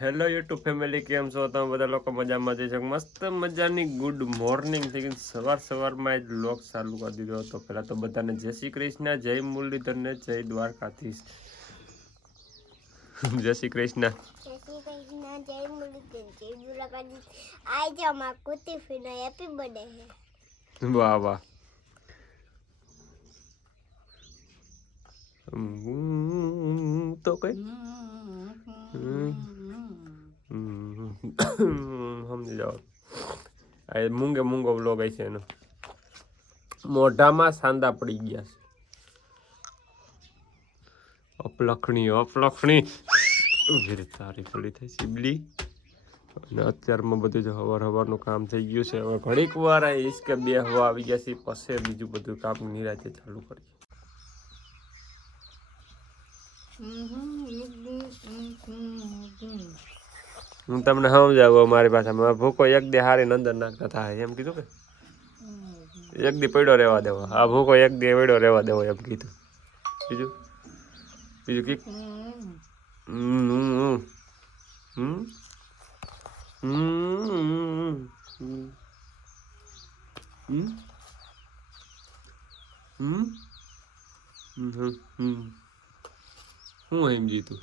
Hello YouTube family, કેમ છો તમે બધા લોકો? મજામાં જઈ શકો? મસ્ત મજાની ગુડ મોર્નિંગ થઈ ગઈ. સવારમાં જ વ્લોગ ચાલુ કરી દીધો હતો. પહેલાં તો બધાને જય શ્રી કૃષ્ણ, જય મુરલીધરને, જય દ્વારકાધીશ. જય શ્રી કૃષ્ણ. જય શ્રી કૃષ્ણ, જય મુરલીધર, જય દ્વારકાધીશ. આજે અમારા કુટીફીનો હેપી બર્થડે છે. વાહ વાહ. તો કઈ સમજી જાઓ. આ મૂંગો વ્લોગ છે એનો. મોઢામાં સાંદા પડી ગયા છે. અપલખણી તારી પડી થઈ સિબલી. અને અત્યારમાં બધું જ હવારનું કામ થઈ ગયું છે. હવે ઘડીક વાર આવીશ કે બે હવા આવી ગયા છે, પછી બીજું બધું કામ નિરાંતે ચાલુ કરીએ. હું તમને સમજાવું મારી ભાષામાં. ભૂકો એક દી હારીને અંદર નાખતા થાય એમ કીધું કે એક દી પડ્યો રહેવા દેવો. આ ભૂકો એક દી પડ્યો રહેવા દેવો એમ કીધું. બીજું કીક હું એમ જીતું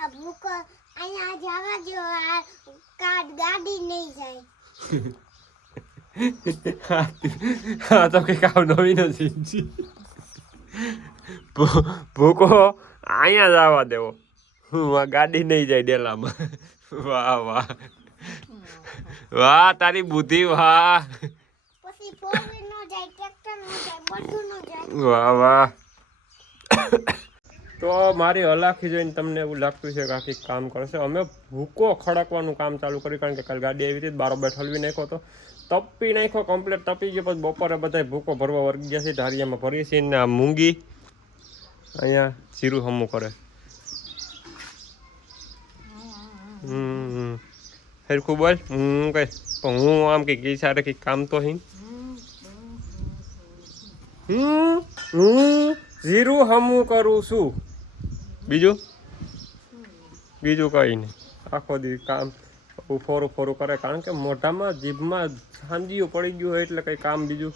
આ ભૂકો અહીંયા જવા જો, આ ગાડી નહીં જાય. હા તો કઈ કામ નવી નથી. ભૂકો અહીંયા જ આવવા દેવો. આ ગાડી નહીં જાય ડેલામાં. વાહ વાહ વાહ, તારી બુદ્ધિ વાહ. પછી ફોર વ્હીલ નો જાય, ટ્રેક્ટર નો જાય, બધું નો જાય. વાહ વાહ. તો મારી હલાખી જોઈને તમને એવું લાગતું છે કે આખી કામ કરશે. અમે ભૂકો ખડકવાનું કામ ચાલુ કર્યું, કારણ કે કાલ ગાડી આવી હતી, બારોબાર ઠલવી નાખ્યો હતો, તપી નાખ્યો, કમ્પ્લીટ તપી ગયો. પછી બપોરે બધા ભૂકો ભરવા વર્ગી ગયા છે. ધારિયામાં ભરીએ છીએ ને આ મૂંગી અહીંયા જીરું હમું કરે. સરખું બોલ. હું કઈ હું આમ કઈ ગઈ સારે કઈ કામ તો હી. હું જીરું હમું કરું છું. બીજું કઈ નહીં. આખો દી કામ ફોરું કરે, કારણ કે મોઢામાં જીભમાં સાંજીયું પડી ગયું હોય એટલે કંઈ કામ બીજું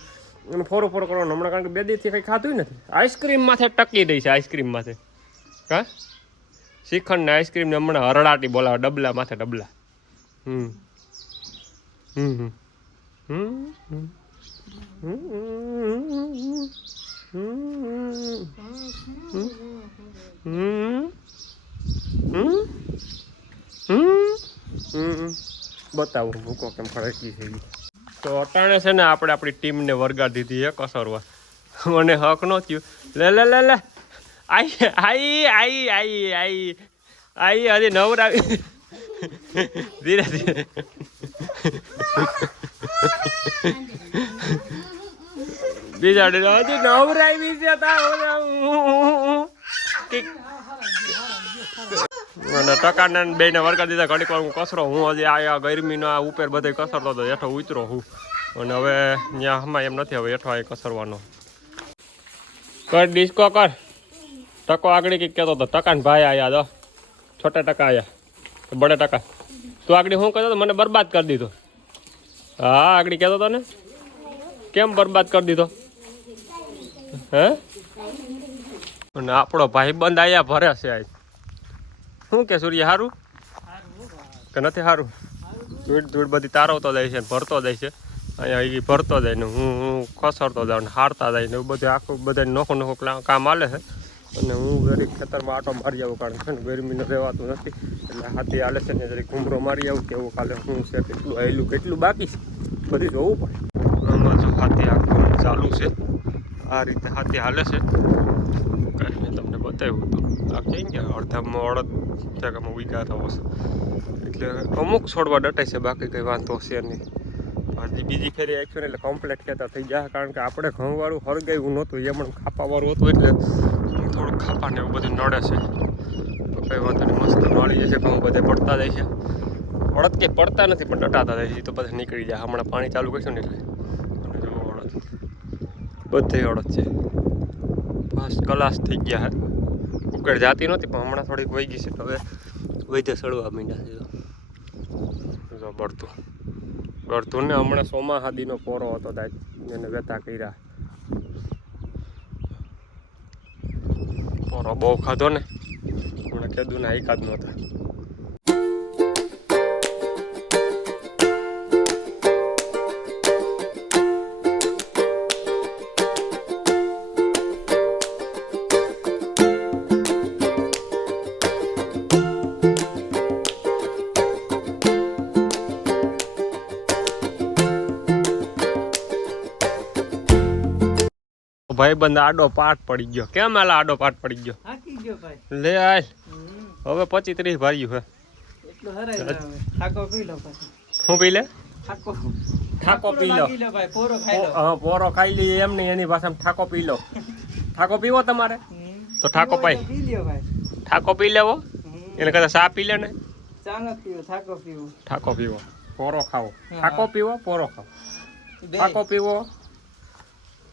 અને ફોરું કરવાનું હમણાં. કારણ કે બે દીથી કંઈ ખાધું નથી. આઈસ્ક્રીમ માથે ટકી દઈ છે. આઈસ્ક્રીમ માથે હા, શ્રીખંડ ને આઈસ્ક્રીમ ને હમણાં હરડાટી બોલાવે ડબલા માથે ડબલા. બતાવું ભૂકો કેમ ખડકી છે. તો અટાણે છે ને આપણે આપણી ટીમને વરગા દીધી છે કસરવા. મને હક ન થયું. લે આઈ હજી નવરાવી. ધીરે ધીરે બીજા હજી નવરાવી છે. અને ટકાને બેને વર્ગા દીધા. ઘડીક વાર હું કસરો. હું હજી આ ગરમીનો આ ઉપર બધે કસરતો હતો, હેઠો ઉતરો હું. અને હવે ત્યાં હમણાં એમ નથી, હવે હેઠો આ કસરવાનો. કર ડિસ્કો કર. ટકો આગળ કંઈક કહેતો હતો. ટકા ને ભાઈ આયા દો, છોટા ટકા આયા, બડે ટકા. તું આગળ શું કહેતો હતો? મને બરબાદ કરી દીધો. હા આગળ કહેતો હતો ને, કેમ બરબાદ કરી દીધો હે? અને આપણો ભાઈબંધ આયા ભરે છે. આ શું કે સૂર્ય સારું કે નથી સારું? ધૂળ બધી તારવતો જાય છે, ભરતો જાય છે. અહીંયા એ ભરતો જાય ને હું ખસરતો જાઉં ને હારતા જાય ને એવું બધું આખું બધા નોખું કામ હાલે છે. અને હું ગરીબ ખેતરમાં આટો મારી આવું, કારણ કે ગરમીનું રહેવાતું નથી. એટલે હાથી હાલે છે ને જરી ઘૂમરો મારી આવું કેવું કાલે શું છે, કેટલું આવેલું કેટલું બાકી છે, બધું જોવું પડે. આમાં જો હાથી આખું ચાલુ છે. આ રીતે હાથી હાલે છે. કાંઈ મેં તમને બતાવ્યું હતું. આ ક્યાં ગયા અડધામાં અડધ જગ્યામાં ઉગ્યા થવો છે. એટલે અમુક છોડવા ડટાય છે, બાકી કંઈ વાંધો છે નહીં. હજી બીજી ફેરી આખ્યું ને એટલે કમ્પ્લીટ કહેતા થઈ જાય, કારણ કે આપણે ઘઉંવાળું હરગાયું નહોતું, એ પણ ખાપાવાળું હતું, એટલે થોડુંક ખાપાને એવું બધું નડે છે. તો કંઈ વાંધો નહીં, મસ્ત નળી જાય છે. ઘઉં બધે પડતા જાય છે. અડદ કે પડતા નથી પણ ડટાતા જાય છે. તો બધા નીકળી જાય. હમણાં પાણી ચાલુ કરશું ને એટલે. અને જો અડદ બધે અડદ છે. ફર્સ્ટ ક્લાસ થઈ ગયા હે. ઉકેડ જાતી નહોતી પણ હમણાં થોડીક વહી ગઈ છે. હવે વૈધે સડવા માંડ્યા છે જો બળતું ને હમણાં સોમાહાદીનો પોરો હતો તાજ એને વેતા કર્યા પોરો બહુ ખાધો ને હમણાં કીધું ને એકાદ નહોતા ભાઈ બંધ આડો પાટ પડી ગયો કેમ આલા આડો પાટ પડી ગયો હાકી ગયો ભાઈ લે આય હવે 25-30 ભાર્યું હે એટલો હરાય હવે ઠાકો પી લો પછી શું પી લે ઠાકો પી લો ભાઈ પોરો ખાઈ લો હા પોરો ખાઈ લઈએ એમ નહીં એની ભાષામાં ઠાકો પી લો ઠાકો પીવો તમારે તો ઠાકો પાઈ પી લ્યો ભાઈ ઠાકો પી લેવો એને કદાચ ચા પી લે ને ચા ન પીવો ઠાકો પીવો પોરો ખાવો ઠાકો પીવો પોરો ખાવો ઠાકો પીવો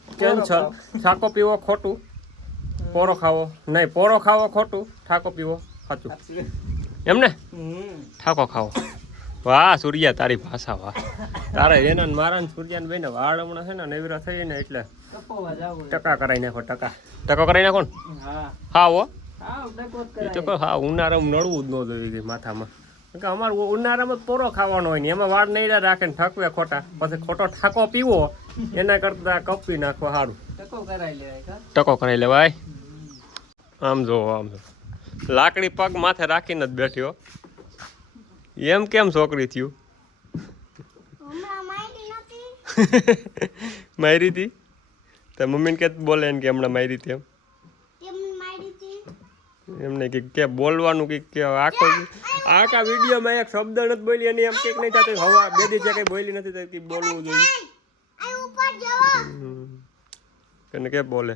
કેન્સલ ઠાકો પીવો ખોટું પોરો ખાવો નહીં પોરો ખાવો ખોટું ઠાકો પીવો સાચું એમ ને ઠાકો ખાવો વાહ સૂર્યા તારી ભાષા વાહ તારે એના ને મારા ને સૂર્યા ને બેને વાળ હમણાં છે ને નવીરા થઈ ને એટલે ટકા કરાવી નાખો ટકો કરાવી નાખો ને હા હો એ તો કહો હા ઉનાળામાં નડવું જ ન જોઈએ માથામાં કે અમારે ઉનાળામાં જ પોરો ખાવાનો હોય ને એમાં વાળ નહીં રાખે ને ઠકવે ખોટા પછી ખોટો ઠાકો પીવો એના કરતા કપી નાખવા સારું ટકો કરાવી લેવાય આમ જો લાકડી પગ માથે રાખીને જ બેઠ્યો એમ કેમ છોકરી થયું મારી હતી તો મમ્મીને કે બોલે ને કે હમણાં મારી હતી એમને કે બોલવાનું કે આખા વિડીયોમાં એક શબ્દ નથી બોલી અને એમ કંઈક નહીં થતું હવા બે દી કઈ બોલી નથી તો બોલવું જોઈએ એને કે બોલે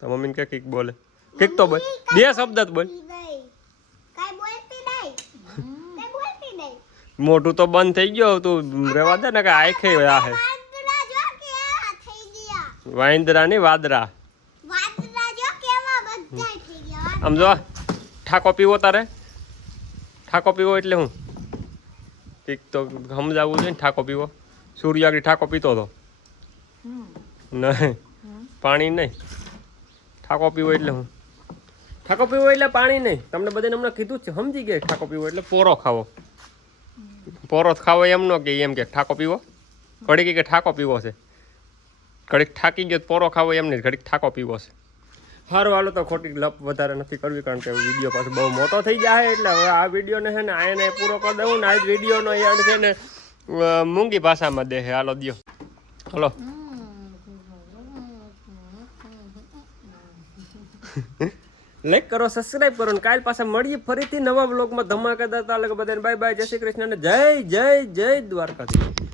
તો મમ્મીને કે કંઈક બોલે કંઈક તો બોલ બે શબ્દ જ બોલ મોટું તો બંધ થઈ ગયો તું રેવા દે ને કે આખે આ હે વાંદરા ની વાદરા આમ જો ઠાકો પીવો તારે ઠાકો પીવો એટલે હું કંઈક તો સમજાવવું જોઈએ ને ઠાકો પીવો સૂર્ય આગળ ઠાકો પીતો હતો નહીં પાણી નહીં ઠાકો પીવો એટલે હું ઠાકો પીવો એટલે પાણી નહીં તમને બધાને હમણાં કીધું જ છે સમજી ગયા ઠાકો પીવો એટલે પોરો ખાવો પોરો ખાવો એમ ન કે એમ કે ઠાકો પીવો ઘડીક કે ઠાકો પીવો છે ઘડીક થાકી ગયો પોરો ખાવો એમ નહીં ઘડીક ઠાકો પીવો છે સારું હાલો તો ખોટી લપ વધારે નથી કરવી કારણ કે વિડીયો પાછો બહુ મોટો થઈ જાય એટલે હવે આ વિડીયોને છે ને આને પૂરો કરી દઉં ને આ જ વિડીયોનો યાદ છે ને મૂંગી ભાષામાં દે હાલો દ્યો હલો લાઈક કરો સબસ્ક્રાઇબ કરો ને કાલ પાછા મળીએ ફરીથી નવા બ્લોગમાં ધમાકેદાર તાલક બધાને બાય બાય જય શ્રી કૃષ્ણ અને જય દ્વારકાધીશ